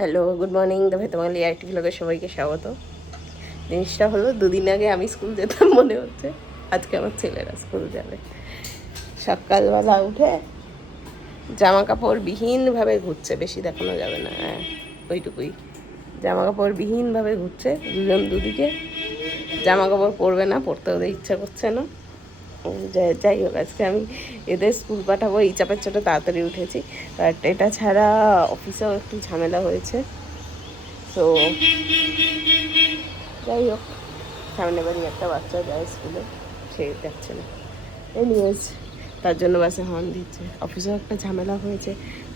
Hello, good morning. তবে তোমার লিআইটি ব্লগে সবাইকে স্বাগত। জিনিসটা হলো, দুদিন আগে আমি স্কুল যেতাম মনে হচ্ছে, আজকে আমার ছেলেরা স্কুল যাবে। সকালবেলা উঠে জামা কাপড় বিহীনভাবে ঘুরছে, বেশি দেখানো যাবে না, হ্যাঁ ওইটুকুই। জামা কাপড় বিহীনভাবে ঘুরছে, দুজন দুদিকে। জামা কাপড় পরবে না, পরতে ওদের ইচ্ছা করছে না। যাই হোক, আজকে আমি এদের স্কুল পাঠাবো, এই চাপের চোটে তাড়াতাড়ি উঠেছি। বাট এটা ছাড়া অফিসেও একটু ঝামেলা হয়েছে। তো যাই হোক, সামনে বাড়ি একটা বাচ্চা যায় স্কুলে, সে যাচ্ছে না। এনিওয়েজ, তার জন্য বাসে হর্ন দিচ্ছে। অফিসেও একটা ঝামেলা হয়েছে,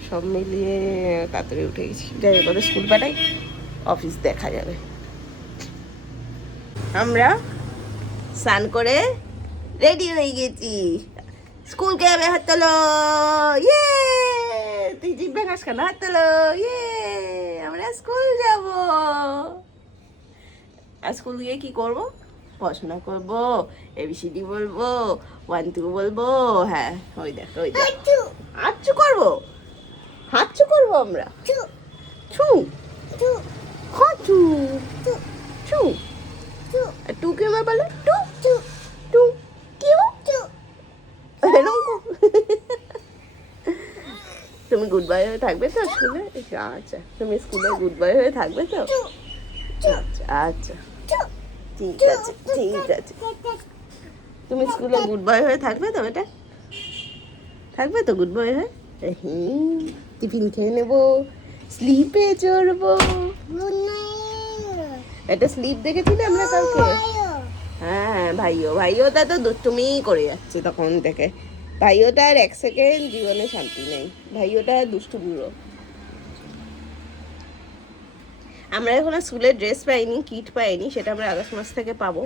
সব মিলিয়ে তাড়াতাড়ি উঠে গেছি। যাই হোক, ওদের স্কুল পাঠাই, অফিস দেখা যাবে। আমরা স্নান করে রেডি হয়ে গেছি, স্কুলকে যাবে। হাত তোলো, ইয়ে! তুই জিভে ঘাস কেন? হাত তোলো, ইয়ে! আমরা স্কুল যাব। আর স্কুল গিয়ে কি করব? পড়াশোনা করবো, এবিসিডি বলবো, 1 2 বলবো। হ্যাঁ, ওই দেখ, ওই দেখ, হাঁচু করবো, হাঁচু করবো আমরা। ছু হাঁচু, ছু। আর টু কে আমার বলে টু টু কিউ। তুমি গুড বাই হয়ে থাকবে তো স্কুলে? আচ্ছা, তুমি স্কুলে গুড বাই হয়ে থাকবে তো? আচ্ছা আচ্ছা, ঠিক আছে ঠিক আছে। তুমি স্কুলে গুড বয় হয়ে থাকবে তো? বেটা থাকবে তো গুড বয় হয়ে? টিফিন খেয়ে নেবো, স্লিপে চড়বো। এটা স্লিপ দেখেছিলে আমরা কালকে? হ্যাঁ, ভাইওটা তো দুষ্টুমিই করে যাচ্ছে তখন থেকে। ভাইওটা আর 1 সেকেন্ড জীবনে শান্তি নেই। ভাইওটা দুষ্টু বুড়ো। আমরা এখন স্কুলের ড্রেস পাইনি, কিট পাইনি, সেটা আমরা আগস্ট মাস থেকে পাবো।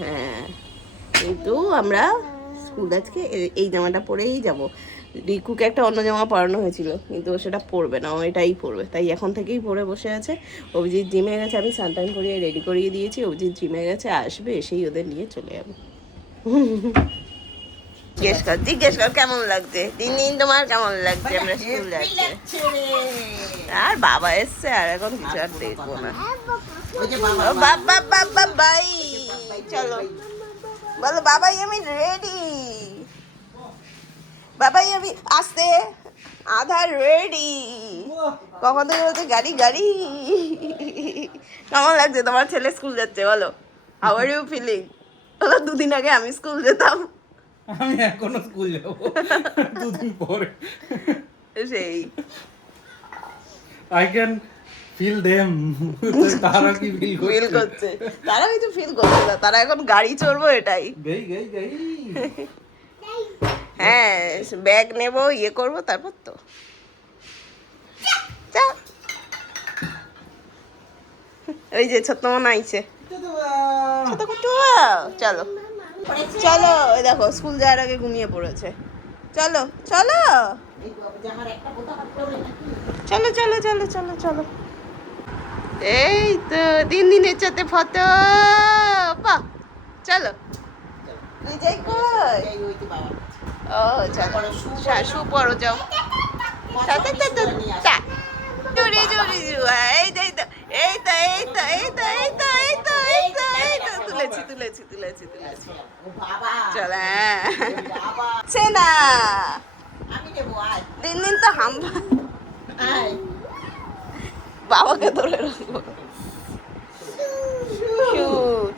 হ্যাঁ, কিন্তু আমরা স্কুল আজকে এই জামাটা পরেই যাব। রিকুকে একটা অন্য জামা পরানো হয়েছিল, কিন্তু ও সেটা পরবে না, ও এটাই পরবে। তাই এখন থেকেই পরে বসে আছে। অভিজিৎ জিমে গেছে, আমি সানটাইন করিয়ে রেডি করিয়ে দিয়েছি। অভিজিৎ জিমে গেছে, আসবে, এসেই ওদের নিয়ে চলে যাবে। জিজ্ঞেস কর কেমন লাগছে দিন দিন, তোমার কেমন লাগছে? আমরা স্কুল যাচ্ছি, আর বাবা এসছে, আর এখন কিছু আর দেখবো না। বাবা বাবা বাই, চলো বলো বাবাই আমি রেডি, বাবাই আমি আসতে আধা রেডি। কখন থেকে বলছে গাড়ি গাড়ি। কেমন লাগছে তোমার ছেলে স্কুল যাচ্ছে? বলো, হাউ আর ইউ ফিলিং? বলো, দুদিন আগে আমি স্কুল যেতাম, আমি এখনো স্কুল যাব দুদিন পরে। সেই আই ক্যান ফিল দেম। তারা কি ফিল করছে? তারা কিছু ফিল করছে না, তারা এখন গাড়ি চড়বো, এটাই। গই গই গই। হ্যাঁ, ব্যাগ নেবো, ইয়ে করবো, তারপর তো ওই যে ছোট্ট মনে আইছে, ছোট কুটু। চলো চলো, ওই দেখো স্কুল যাওয়ার আগে ঘুমিয়ে পড়েছে। চলো চলো চলো চলো চলো চলো চলো। এই তো দিন দিনের সাথে ফটো। বাহ, চলো। বিজয় কই? ও চলো, শু পড়ো, যাও। জোরে জোরে এই তো এই তো এই তো এই তো এই তো এই তো এই তো এই তো তুলেছি তুলেছি তুলেছি তুলেছি। চল, সে না দিন দিন তো হাম্বা বাবাকে ধরে রাখবো।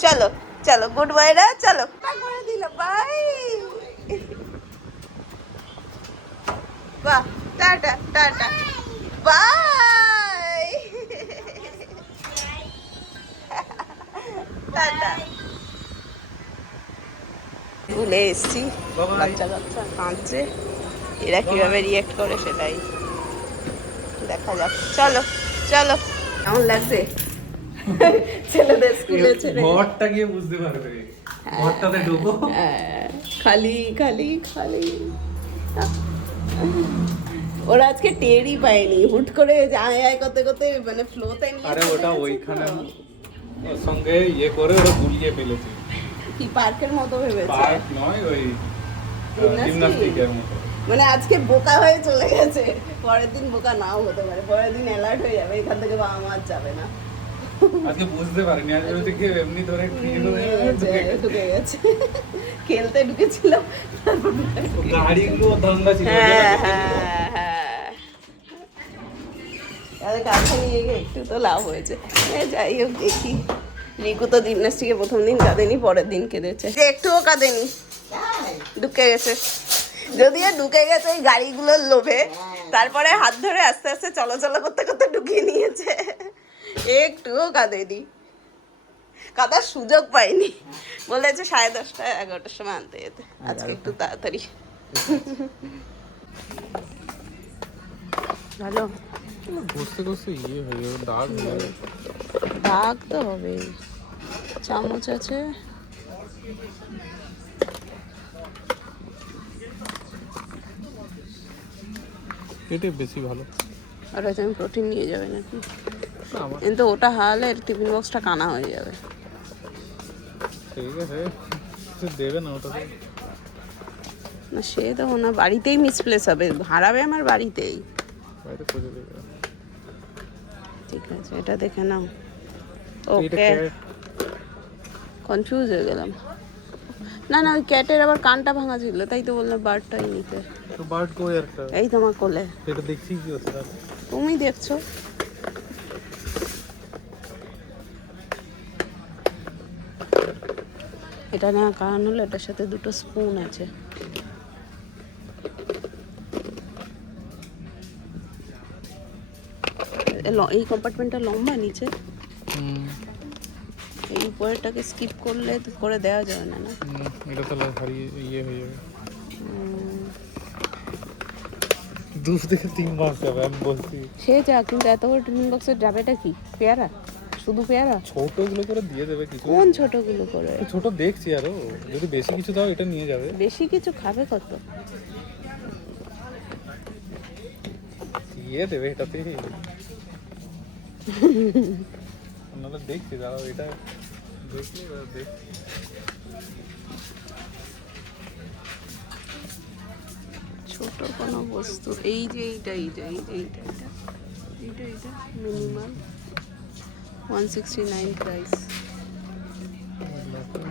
চলো চলো, গুড বাইরা, চলো করে দিল, বাই। বাহ, টাটা টাটা, বাই টাটা। ভুলে এসছি, বাচ্চা কাচ্চা কাঁদছে, এরা কিভাবে রিয়েক্ট করে সেটাই দেখা যাক। চলো চলো, কেমন লাগছে ছেলেদের স্কুলে ছেড়ে? ঘরটা গিয়ে বুঝতে পারবে, ঘরটাতে ঢুকো। খালি খালি খালি। ওরা আজকে টেরই পায়নি, হুট করে যায় আয় করতে করতে, মানে ফ্লোতে নিয়ে। আরে ওটা ওইখানে ওর সঙ্গে ইয়ে করে ওরা গুলিয়ে ফেলেছে। কি পার্কের মতো ভেবেছে? পার্ক নয়, ওই জিমনাস্টিকের মতো। মানে আজকে বোকা হয়ে চলে গেছে, পরের দিন বোকা নাও হতে পারে, পরের দিন অ্যালার্ট হয়ে যাবে, এখান থেকে বাবা মা আর যাবে না। আজকে বুঝতে পারিনি, আজ থেকে এমনি ধরে ঢুকে গেছে, খেলতে ঢুকেছিল, তারপর গাড়িগুলো ধান্দা ছিল। হ্যাঁ হ্যাঁ হ্যাঁ, তাদের কাছে নিয়ে গিয়ে একটু তো লাভ হয়েছে। যাই হোক দেখি, রিকু তো জিমনাস্টিকে প্রথম দিন কাঁদেনি, পরের দিন কেঁদেছে, যে একটুও কাঁদেনি, ঢুকে গেছে। যদিও ঢুকে গেছে ওই গাড়িগুলোর লোভে, তারপরে হাত ধরে আস্তে আস্তে চলাচল করতে করতে ঢুকিয়ে নিয়েছে, একটুও কাঁদেনি, কাঁদার সুযোগ পাইনি। বলেছে 10:30 11টার সময় আনতে যেতে, আজকে একটু তাড়াতাড়ি। ভালো ঘষতে ঘষতে ইয়ে হয়ে যাবে, দাগ হয়ে যাবে। দাগ তো হবে। চামচ আছে, এটাই বেশি ভালো। আর তুমি প্রোটিন নিয়ে যাবে নাকি? আমার কিন্তু ওটা হারালে টিফিন বক্সটা কানা হয়ে যাবে। ঠিক আছে, কিছু দেবে না ওটা। না সে তো না, বাড়িতেই মিসপ্লেস হবে, হারাবে আমার বাড়িতেই। বাইরে খুঁজে দেবে। ঠিক আছে, এটা দেখে নাও। এটা ওকে, কনফিউজ হয়ে গেলাম। না না, ওই ক্যাটের আবার কানটা ভাঙা ছিল, তাই তো বললাম বার্ডটাই নিতে। তো বার্ড কই একটা? এই তোমার কোলে, এটা দেখছি কি হচ্ছে তাহলে? তুমি দেখছো। এটা নেওয়ার কারণ হলো এটার সাথে দুটো স্পুন আছে। এই কম্পার্টমেন্টটা লম্বা নিচে, এই উপরেরটাকে স্কিপ করলে তো করে দেওয়া যাবে না। না এটা তাহলে হারিয়ে ইয়ে হয়ে যাবে। 2 থেকে 3 মাস যাবে আমি বলছি। সে যা, কিন্তু এত বড় টিফিন বক্সের যাবেটা কি পেয়ারা? শুধু পেয়ারা? ছোটগুলো করে দিয়ে দেবে কিছু। কোন ছোটগুলো করে? ছোট দেখছি আরো, যদি বেশি কিছু দাও এটা নিয়ে যাবে। বেশি কিছু খাবে কত? দিয়ে দেবে এটাতে। আপনারা দেখছি দাঁড়াও, এটা দেখছি দেখছি। ছোট কোনো বস্তু, এই যে এইটা এইটা এইটা এইটা এইটা এইটা এইটা মিনিমাম 169 প্রাইস।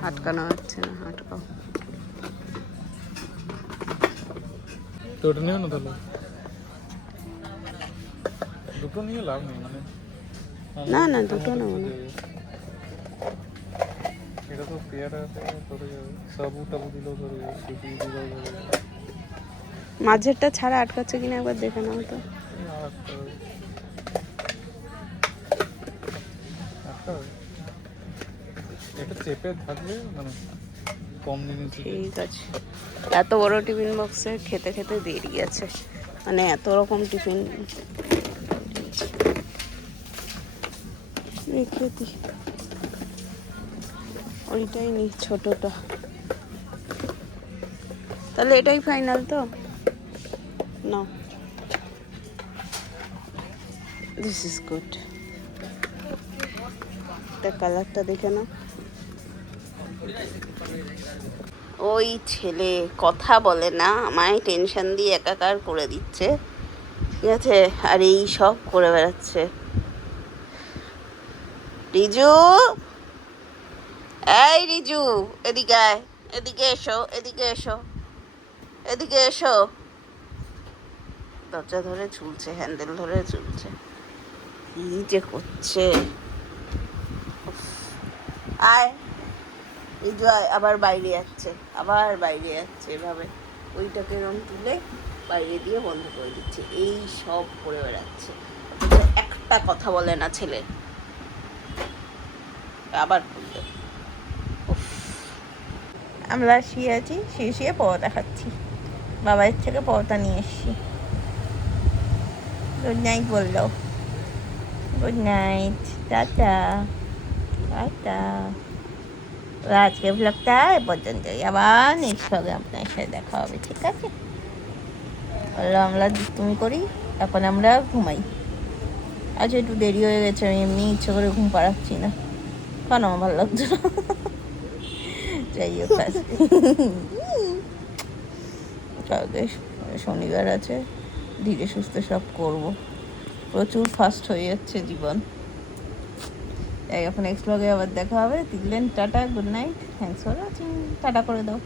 আটকানো হচ্ছে না, আটকাও। তো ওটা নিও না তাহলে, দুটো নিয়ে লাভ নেই মানে। না না, দুটো নেবো না। এটা তো পেয়ারা ধরে যাবে, সাবু টাবু দিলেও ধরে যাবে, সুজি দিলেও ধরে যাবে। মাঝেরটা ছাড়া আটকাচ্ছে কিনা একবার দেখে নাও তো। এটা চেপে থাকবে মানে কম জিনিস। ঠিক আছে, এত বড় টিফিন বক্সে খেতে খেতে দেরি আছে, মানে এত রকম টিফিন রেখে দি। ওইটাই নি ছোটটা, তাহলে এটাই ফাইনাল তো না? This is good. কালারটা দেখে না, ওই ছেলে কথা বলে না, আমায় টেনশন দিয়ে একাকার করে দিচ্ছে, ঠিক আছে, আর এই সব করে বেড়াচ্ছে। রিজু, এই রিজু, এদিকে আয়, এদিকে এসো, এদিকে এসো, এদিকে এসো। দরজা ধরে ঝুলছে, হ্যান্ডেল ধরে ঝুলছে, কি যে করছে। আয় রিজু আয়, আবার বাইরে যাচ্ছে, আবার বাইরে যাচ্ছে, এভাবে ওইটাকে রং তুলে বাইরে দিয়ে বন্ধ করে দিচ্ছে, এই সব করে বেড়াচ্ছে, একটা কথা বলে না ছেলে। আবার খুলবে। আমরা শুয়ে আছি, শুয়ে শুয়ে পরোটা খাচ্ছি, বাবার থেকে পরোটা নিয়ে এসছি। গুড নাইট বললো, গুড নাইট, টাটা টাটা। আজকে ব্লগটা এ পর্যন্তই, আবার নেক্সট ব্লগে আপনার সাথে দেখা হবে, ঠিক আছে? বললো আমরা দুষ্টুমি করি, এখন আমরা ঘুমাই। আজ একটু দেরি হয়ে গেছে, আমি এমনি ইচ্ছে করে ঘুম পাড়াচ্ছি না, কারণ আমার ভালো লাগছে না। যাই হোক, কালকে শনিবার আছে, ধীরে সুস্থে সব করব। প্রচুর ফাস্ট হয়ে যাচ্ছে জীবন। তাই এখন নেক্সট ব্লগে আবার দেখা হবে। তিগলেন tata, good night, thanks for watching. Tata করে দাও।